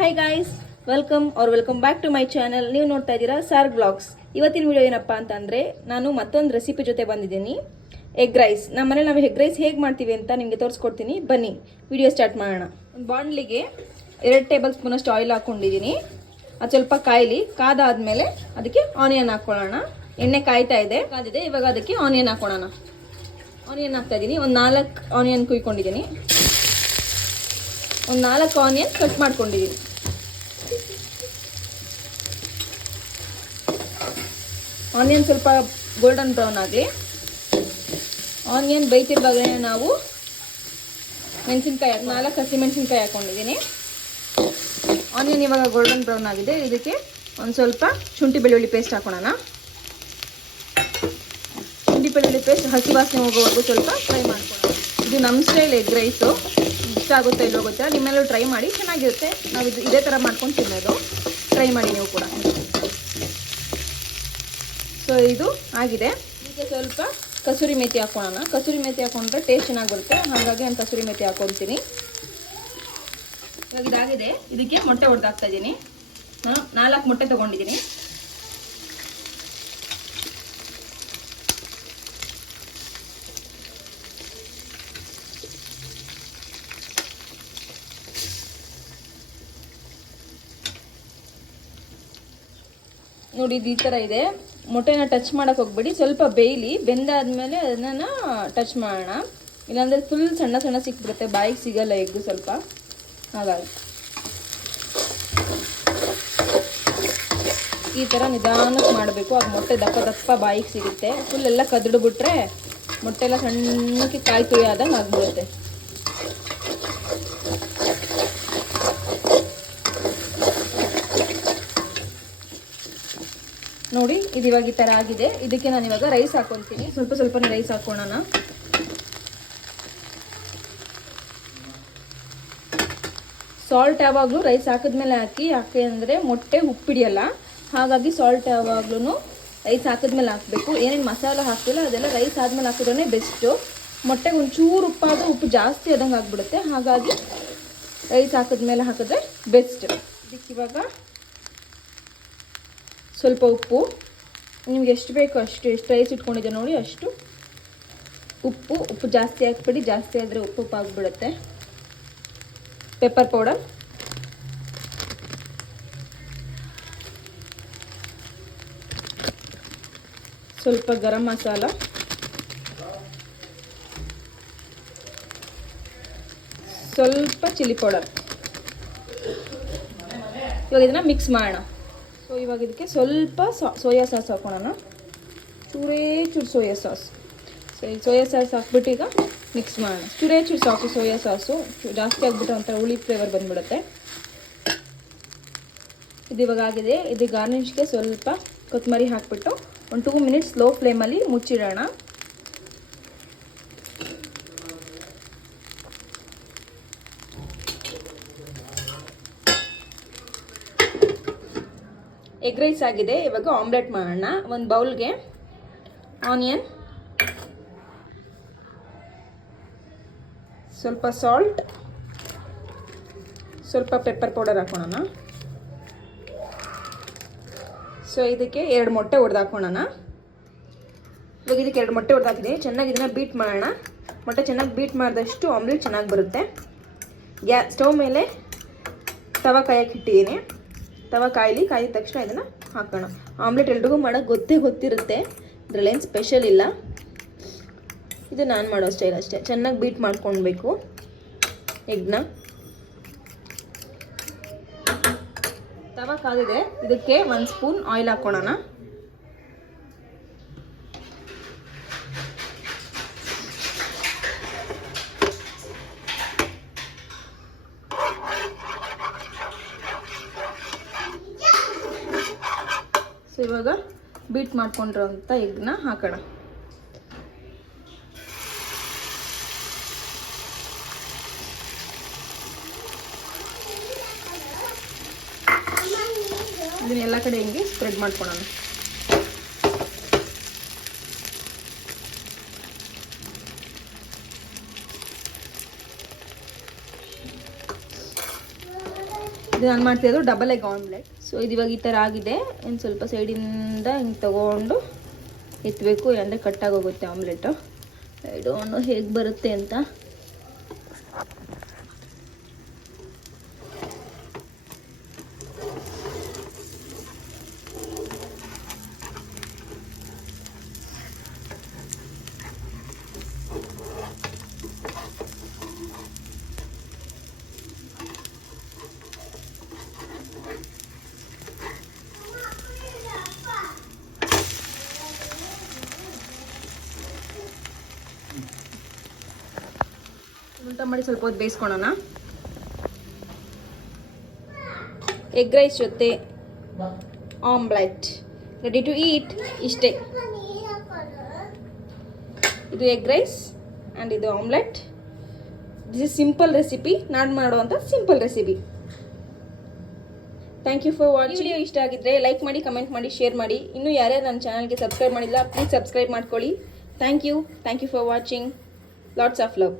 Hi guys, welcome back to my channel. ನೀವು ನೋಡ್ತಾ ಇದ್ದೀರಾ ಸಾರ್ಗ್ ಬ್ಲಾಗ್ಸ್. ಇವತ್ತಿನ ವಿಡಿಯೋ ಏನಪ್ಪ ಅಂತಂದರೆ, ನಾನು ಮತ್ತೊಂದು ರೆಸಿಪಿ ಜೊತೆ ಬಂದಿದ್ದೀನಿ. Egg rice. ನಮ್ಮ ಮನೇಲಿ ನಾವು ಎಗ್ ರೈಸ್ ಹೇಗೆ ಮಾಡ್ತೀವಿ ಅಂತ ನಿಮಗೆ ತೋರಿಸ್ಕೊಡ್ತೀನಿ. ಬನ್ನಿ ವಿಡಿಯೋ ಸ್ಟಾರ್ಟ್ ಮಾಡೋಣ. ಒಂದು ಬಾಣಲಿಗೆ 2 ಟೇಬಲ್ ಸ್ಪೂನಷ್ಟು ಆಯಿಲ್ ಹಾಕ್ಕೊಂಡಿದ್ದೀನಿ. ಅದು ಸ್ವಲ್ಪ ಕಾಯಿಲಿ. ಕಾದಾದ್ಮೇಲೆ ಅದಕ್ಕೆ ಆನಿಯನ್ ಹಾಕ್ಕೊಳ್ಳೋಣ. ಎಣ್ಣೆ ಕಾಯ್ತಾ ಇದೆ, ಕಾದಿದೆ. ಇವಾಗ ಅದಕ್ಕೆ ಆನಿಯನ್ ಹಾಕ್ಕೊಳ್ಳೋಣ. ಆನಿಯನ್ ಹಾಕ್ತಾ ಇದ್ದೀನಿ. ಒಂದು 4 ಆನಿಯನ್ ಕುಯ್ಕೊಂಡಿದ್ದೀನಿ. ಒಂದು 4 ಆನಿಯನ್ ಕಟ್ ಮಾಡ್ಕೊಂಡಿದ್ದೀನಿ. ಆನಿಯನ್ ಸ್ವಲ್ಪ ಗೋಲ್ಡನ್ ಬ್ರೌನ್ ಆಗಲಿ. ಆನಿಯನ್ ಬೇಯ್ತಿರುವಾಗಲೇ ನಾವು ಮೆಣಸಿನ್ಕಾಯಿ 4 ಹಸಿಮೆಣಸಿನ್ಕಾಯಿ ಹಾಕ್ಕೊಂಡಿದ್ದೀನಿ. ಆನಿಯನ್ ಇವಾಗ ಗೋಲ್ಡನ್ ಬ್ರೌನ್ ಆಗಿದೆ. ಇದಕ್ಕೆ ಒಂದು ಸ್ವಲ್ಪ ಶುಂಠಿ ಬೆಳ್ಳುಳ್ಳಿ ಪೇಸ್ಟ್ ಹಾಕೋಣ. ಶುಂಠಿ ಬೆಳ್ಳುಳ್ಳಿ ಪೇಸ್ಟ್ ಹಸಿ ವಾಸನೆ ಹೋಗೋವರೆಗೂ ಸ್ವಲ್ಪ ಫ್ರೈ ಮಾಡ್ಕೊಳ್ಳೋಣ. ಇದು ನಮ್ಮ ಸ್ಟೈಲ್ ಎಗ್ ರೈಸು. ಇಷ್ಟ ಆಗುತ್ತೆ ಇಲ್ಲೋ ಗೊತ್ತಿಲ್ಲ, ನಿಮ್ಮೆಲ್ಲೂ ಟ್ರೈ ಮಾಡಿ, ಚೆನ್ನಾಗಿರುತ್ತೆ. ನಾವು ಇದೇ ಥರ ಮಾಡ್ಕೊಂಡು ತಿನ್ನೋದು. ಟ್ರೈ ಮಾಡಿ ನೀವು ಕೂಡ. ಸೊ ಇದು ಆಗಿದೆ. ಈಗ ಸ್ವಲ್ಪ ಕಸೂರಿ ಮೇಥಿ ಹಾಕೋಣ. ಕಸೂರಿ ಮೇಥಿ ಹಾಕೊಂಡ್ರೆ ಟೇಸ್ಟ್ ಚೆನ್ನಾಗಿ ಬರುತ್ತೆ, ಹಾಗಾಗಿ ನಾನು ಕಸೂರಿ ಮೇಥಿ ಹಾಕೊಳ್ತೀನಿ. ಇವಾಗ ಇದಾಗಿದೆ. ಇದಕ್ಕೆ ಮೊಟ್ಟೆ ಹೊಡೆದಾಕ್ತಾ ಇದ್ದೀನಿ. ನಾನು 4 ಮೊಟ್ಟೆ ತೊಗೊಂಡಿದ್ದೀನಿ. ನೋಡಿ, ಇದು ಈ ಥರ ಇದೆ. ಮೊಟ್ಟೆನ ಟಚ್ ಮಾಡೋಕೆ ಹೋಗ್ಬೇಡಿ, ಸ್ವಲ್ಪ ಬೇಯಲಿ. ಬೆಂದಾದ್ಮೇಲೆ ಅದನ್ನು ಟಚ್ ಮಾಡೋಣ. ಇಲ್ಲಾಂದರೆ ಫುಲ್ ಸಣ್ಣ ಸಣ್ಣ ಸಿಕ್ಬಿಡುತ್ತೆ, ಬಾಯಿಗೆ ಸಿಗಲ್ಲ ಎಗ್ಗು ಸ್ವಲ್ಪ. ಹಾಗಾಗಿ ಈ ಥರ ನಿಧಾನಕ್ಕೆ ಮಾಡಬೇಕು. ಆಗ ಮೊಟ್ಟೆ ದಪ್ಪ ದಪ್ಪ ಬಾಯಿಗೆ ಸಿಗುತ್ತೆ. ಫುಲ್ ಎಲ್ಲ ಕದ್ದುಬಿಟ್ರೆ ಮೊಟ್ಟೆ ಎಲ್ಲ ಸಣ್ಣಕ್ಕೆ ಕಾಯಿ ತುಳಿಯಾದಂಗೆ ಆಗ್ಬಿಡುತ್ತೆ. ನೋಡಿ, ಇದು ಇವಾಗ ಈ ಥರ ಆಗಿದೆ. ಇದಕ್ಕೆ ನಾನು ಇವಾಗ ರೈಸ್ ಹಾಕೊತೀನಿ. ಸ್ವಲ್ಪ ರೈಸ್ ಹಾಕೋಣ. ಸಾಲ್ಟ್ ಯಾವಾಗಲೂ ರೈಸ್ ಹಾಕಿದ್ಮೇಲೆ ಹಾಕಿ. ಯಾಕೆ ಅಂದರೆ ಮೊಟ್ಟೆ ಉಪ್ಪಿಡಿಯಲ್ಲ, ಹಾಗಾಗಿ ಸಾಲ್ಟ್ ಯಾವಾಗ್ಲೂ ರೈಸ್ ಹಾಕಿದ್ಮೇಲೆ ಹಾಕಬೇಕು. ಏನೇನು ಮಸಾಲ ಹಾಕ್ತಿಲ್ಲ ಅದೆಲ್ಲ ರೈಸ್ ಆದಮೇಲೆ ಹಾಕಿದ್ರೇ ಬೆಸ್ಟು. ಮೊಟ್ಟೆಗೆ ಒಂಚೂರು ಉಪ್ಪಾದರೂ ಉಪ್ಪು ಜಾಸ್ತಿ ಆದಂಗೆ ಆಗಿಬಿಡುತ್ತೆ, ಹಾಗಾಗಿ ರೈಸ್ ಹಾಕಿದ್ಮೇಲೆ ಹಾಕಿದ್ರೆ ಬೆಸ್ಟ್. ಇದಕ್ಕೆ ಇವಾಗ ಸ್ವಲ್ಪ ಉಪ್ಪು, ನಿಮ್ಗೆ ಎಷ್ಟು ಬೇಕು ಅಷ್ಟು, ಎಷ್ಟು ರೈಸ್ ಇಟ್ಕೊಂಡಿದ್ದೆ ನೋಡಿ ಅಷ್ಟು ಉಪ್ಪು ಜಾಸ್ತಿ ಹಾಕ್ಬಿಡಿ. ಜಾಸ್ತಿ ಆದರೆ ಉಪ್ಪು ಆಗಿಬಿಡುತ್ತೆ. ಪೆಪ್ಪರ್ ಪೌಡರ್, ಸ್ವಲ್ಪ ಗರಂ ಮಸಾಲ, ಸ್ವಲ್ಪ ಚಿಲ್ಲಿ ಪೌಡರ್. ಇವಾಗ ಇದನ್ನು ಮಿಕ್ಸ್ ಮಾಡೋಣ. ಸೊ ಇವಾಗ ಇದಕ್ಕೆ ಸ್ವಲ್ಪ ಸೋಯಾ ಸಾಸ್ ಹಾಕೋಣ. ಚೂರು ಸೋಯಾ ಸಾಸ್. ಸೊ ಈ ಸೋಯಾ ಸಾಸ್ ಹಾಕ್ಬಿಟ್ಟು ಈಗ ಮಿಕ್ಸ್ ಮಾಡೋಣ. ಚೂರು ಸಾಕು ಸೋಯಾ ಸಾಸು. ಜಾಸ್ತಿ ಆಗಿಬಿಟ್ಟು ಒಂಥರ ಹುಳಿ ಫ್ಲೇವರ್ ಬಂದ್ಬಿಡುತ್ತೆ. ಇದು ಇವಾಗ ಆಗಿದೆ. ಇದು ಗಾರ್ನಿಷ್ಗೆ ಸ್ವಲ್ಪ ಕೊತ್ತಂಬರಿ ಹಾಕ್ಬಿಟ್ಟು ಒಂದು 2 ಮಿನಿಟ್ಸ್ ಲೋ ಫ್ಲೇಮಲ್ಲಿ ಮುಚ್ಚಿಡೋಣ. ಎಗ್ ರೈಸ್ ಆಗಿದೆ. ಇವಾಗ ಆಮ್ಲೆಟ್ ಮಾಡೋಣ. ಒಂದು ಬೌಲ್ಗೆ ಆನಿಯನ್, ಸ್ವಲ್ಪ ಸಾಲ್ಟ್, ಸ್ವಲ್ಪ ಪೆಪ್ಪರ್ ಪೌಡರ್ ಹಾಕೋಣ. ಸೊ ಇದಕ್ಕೆ 2 ಮೊಟ್ಟೆ ಹೊಡೆದಾಕೋಣ. ಇವಾಗ ಇದಕ್ಕೆ 2 ಮೊಟ್ಟೆ ಹೊಡೆದಾಕಿದೆ. ಚೆನ್ನಾಗಿ ಇದನ್ನು ಬೀಟ್ ಮಾಡೋಣ. ಮೊಟ್ಟೆ ಚೆನ್ನಾಗಿ ಬೀಟ್ ಮಾಡಿದಷ್ಟು ಆಮ್ಲೆಟ್ ಚೆನ್ನಾಗಿ ಬರುತ್ತೆ. ಸ್ಟವ್ ಮೇಲೆ ತವ ಕಾಯಕ್ಕೆ ಇಟ್ಟಿದ್ದೀನಿ. ತವ ಕಾಯಿದ ತಕ್ಷಣ ಇದನ್ನು ಹಾಕೋಣ. ಆಮ್ಲೆಟ್ ಎಲ್ರಿಗೂ ಮಾಡೋಕ್ಕೆ ಗೊತ್ತಿರುತ್ತೆ, ಇದರಲ್ಲೇನು ಸ್ಪೆಷಲ್ ಇಲ್ಲ. ಇದು ನಾನು ಮಾಡೋ ಸ್ಟೈಲ್ ಅಷ್ಟೇ. ಚೆನ್ನಾಗಿ ಬೀಟ್ ಮಾಡ್ಕೊಳ್ಬೇಕು ಎಗ್ನ. ತವ ಕಾದಿದೆ. ಇದಕ್ಕೆ 1 ಸ್ಪೂನ್ ಆಯಿಲ್ ಹಾಕೋಣ. ಸೊ ಇವಾಗ ಬೀಟ್ ಮಾಡ್ಕೊಂಡಿರೋಂಥ ಎಗ್ನ ಹಾಕೋಣ. ಇದನ್ನ ಎಲ್ಲ ಕಡೆ ಹಿಂಗೆ ಸ್ಪ್ರೆಡ್ ಮಾಡ್ಕೊಳ್ಳೋಣ. ಇದು ನಾನು ಮಾಡ್ತಿರೋದು ಡಬಲ್ ಎಗ್ ಆಮ್ಲೆಟ್. ಸೊ ಇದು ಇವಾಗ ಈ ಥರ ಆಗಿದೆ. ಇನ್ನು ಸ್ವಲ್ಪ ಸೈಡಿಂದ ಹಿಂಗೆ ತೊಗೊಂಡು ಎತ್ತಬೇಕು, ಅಂದರೆ ಕಟ್ಟಾಗೋಗುತ್ತೆ ಆಮ್ಲೆಟು. ಐ ಡೋಂಟ್ ನೋ ಹೇಗೆ ಬರುತ್ತೆ ಅಂತ. ಉಲ್ಟಾ ಮಾಡಿ ಸ್ವಲ್ಪ ಹೊತ್ತು ಬೇಯಿಸ್ಕೊಳೋಣ. ಎಗ್ ರೈಸ್ ಜೊತೆ ಆಮ್ಲೆಟ್ ರೆಡಿ ಟು ಈಟ್. ಇಷ್ಟೇ, ಇದು ಎಗ್ ರೈಸ್ ಆ್ಯಂಡ್ ಇದು omelette. This is simple recipe, ನಾನು ಮಾಡುವಂಥ simple recipe. Thank you for watching. Video ಇಷ್ಟ ಆಗಿದ್ದರೆ ಲೈಕ್ ಮಾಡಿ, ಕಮೆಂಟ್ ಮಾಡಿ, ಶೇರ್ ಮಾಡಿ. ಇನ್ನೂ ಯಾರ್ಯಾರು ನನ್ನ ಚಾನಲ್ಗೆ ಸಬ್ಸ್ಕ್ರೈಬ್ ಮಾಡಿಲ್ಲ ಪ್ಲೀಸ್ ಸಬ್ಸ್ಕ್ರೈಬ್ ಮಾಡ್ಕೊಳ್ಳಿ. Thank you for watching. Lots of love.